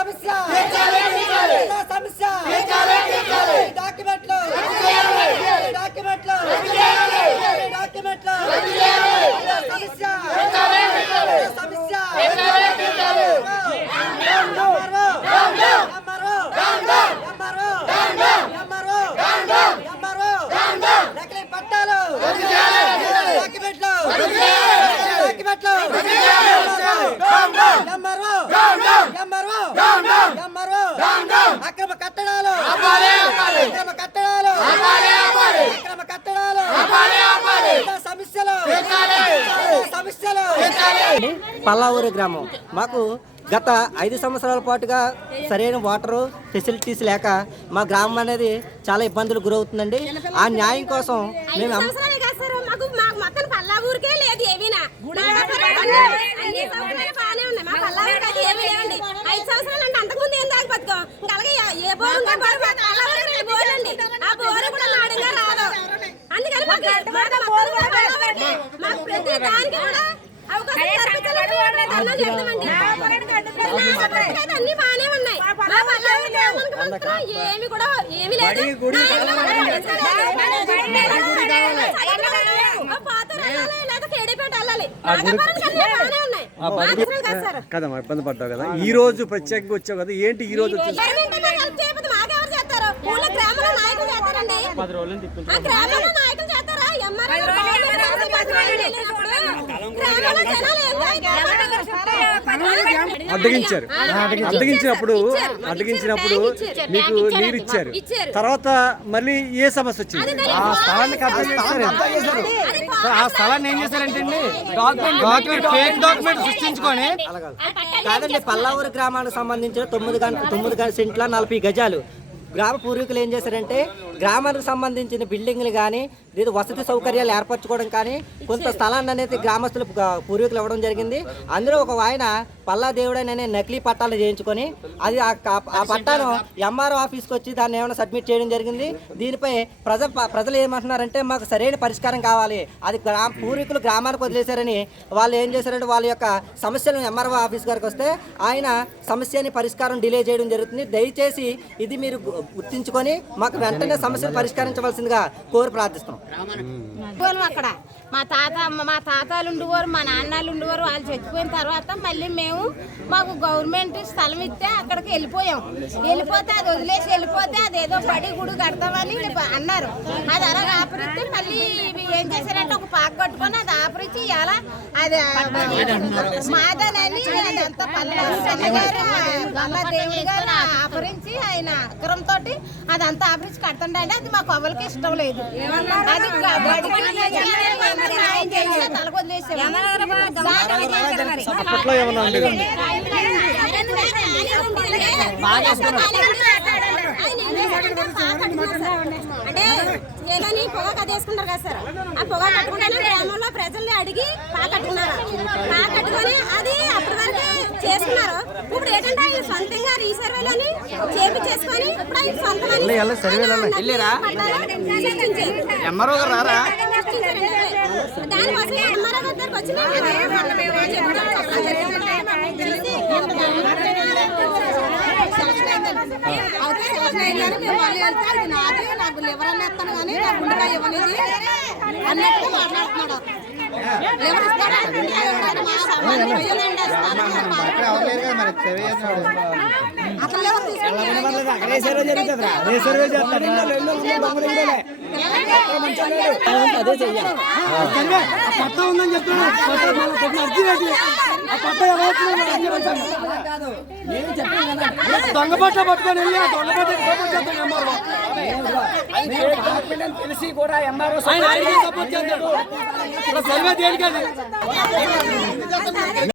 Kommissar! అక్రమ కట్టడాలు. అక్రమ కట్టడాలు. అక్రమ కట్టడాలు. సమస్యలు. సమస్యలు. పల్లావూరు గ్రామం. మాకు గత ఐదు సంవత్సరాల పాటుగా సరైన వాటర్ ఫెసిలిటీస్ లేక మా గ్రామం అనేది చాలా ఇబ్బందులు గురవుతుందండి. ఆ న్యాయం కోసం మేము అన్ని సౌకర్యాలు బాగానే ఉన్నాయి. మా పల్లా ఊరికి అయితే ఏమీ లేవండి. ఐదు సంవత్సరాలు అంటే అంతకుముందు ఏం దాకా బతుకం? ఇంకా అలాగే ఏ- ఏ బోరు ఉందో బోరు మా పల్లా ఊరికి రెండు బోర్లు అండి. ఆ బోరు కూడా నాడుగా రాదు. అందుకని మాకు మాకు మొత్తం కూడా పల్లా ఊరికి మాకు ప్రతి దానికి కూడా అవకాశం కల్పించాలని ధర్నా చేస్తామండి. నాగపట్నం అయితే అన్ని బాగానే ఉన్నాయి. మా కూడా ఏమీ లేదు. కదమ్మా ఇబ్బంది పడ్డావు కదా. ఈ రోజు ప్రత్యేకంగా వచ్చావు కదా ఏంటి ఈ రోజు వచ్చి అడ్డగించారు. అడ్డగించినప్పుడు. అడ్డగించినప్పుడు. మీకు నీరు ఇచ్చారు. తర్వాత మళ్ళీ ఏ సమస్య వచ్చింది? ఆ స్థలాన్ని ఆ స్థలాన్ని ఏం చేశారంటే అండి డాక్యుమెంట్ ఫేక్ డాక్యుమెంట్ సృష్టించుకొని కాదండి పల్లావూరు గ్రామానికి సంబంధించిన తొమ్మిది గంట తొమ్మిది గంట సెంట్ల నలభై గజాలు. గ్రామ పూర్వీకులు ఏం చేశారంటే గ్రామానికి సంబంధించిన బిల్డింగ్లు కానీ లేదా వసతి సౌకర్యాలు ఏర్పరచుకోవడం కానీ కొంత స్థలాన్ని అనేది గ్రామస్తులు పూర్వీకులు ఇవ్వడం జరిగింది. అందులో ఒక ఆయన పల్లా దేవుడని నకిలీ పట్టాలు చేయించుకొని అది ఆ పట్టాను ఎంఆర్ఓ ఆఫీస్కి వచ్చి దాన్ని ఏమైనా సబ్మిట్ చేయడం జరిగింది. దీనిపై ప్రజ ప్రజలు ఏమంటున్నారంటే మాకు సరైన పరిష్కారం కావాలి. అది గ్రా పూర్వీకులు గ్రామానికి వదిలేశారని వాళ్ళు ఏం చేశారంటే వాళ్ళ యొక్క సమస్యలను ఎంఆర్ఓ ఆఫీస్ గారికి వస్తే ఆయన సమస్యని పరిష్కారం డిలే చేయడం జరుగుతుంది. దయచేసి ఇది మీరు గుర్తించుకొని మాకు వెంటనే సమస్యను పరిష్కరించవలసిందిగా కోరి ప్రార్థిస్తున్నాం. అక్కడ మా తాత మా తాతలు ఉండేవారు మా నాన్నలు ఉండేవారు వాళ్ళు చచ్చిపోయిన తర్వాత మళ్ళీ మేము మాకు గవర్నమెంట్ స్థలం ఇస్తే అక్కడికి వెళ్ళిపోయాం. వెళ్ళిపోతే అది వదిలేసి వెళ్ళిపోతే అదేదో పడి గుడి కడతామని అన్నారు. అది అలా ఆపరిస్తే మళ్ళీ ఇవి ఏం చేశారంటే ఒక పాక కట్టుకొని అది ఆపరించి ఇలా అది మాదనని అదంతా పల్లె గల్ల దేవుడి గారు తోటి అదంతా ఆపరించి కడుతుండే అది మాకు ఎవరికి ఇష్టం లేదు అది అంటే ఏదని పొగ కదేసుకుంటారు కదా సార్ ఆ పొగ కట్టుకుంటే గ్రామంలో ప్రజల్ని అడిగి పా కట్టుకున్నారు పా కట్టుకొని అది సొంతంగా రీసర్వేలని చేపి చేసుకొని ఇప్పుడు ఆయన సొంతమని. ఎంఆర్ఓ గారు రారా? దానికోసం ఎంఆర్ఓ గారి దగ్గరకు వచ్చిన నాది నాకు లివర్ అని ఎత్తాను కానీ నాకు గుండెకాయ ఇవ్వనిది అన్నట్టుగా మాట్లాడుతున్నాడు లివర్ అదే చెయ్యాలి. పట్ట ఉందని చెప్తున్నాను దొంగ పట్ట పట్టుకొని వెళ్ళి తెలిసి కూడా ఎంఆర్ఓ సపోర్ట్ చేస్తాడు. దేనికది?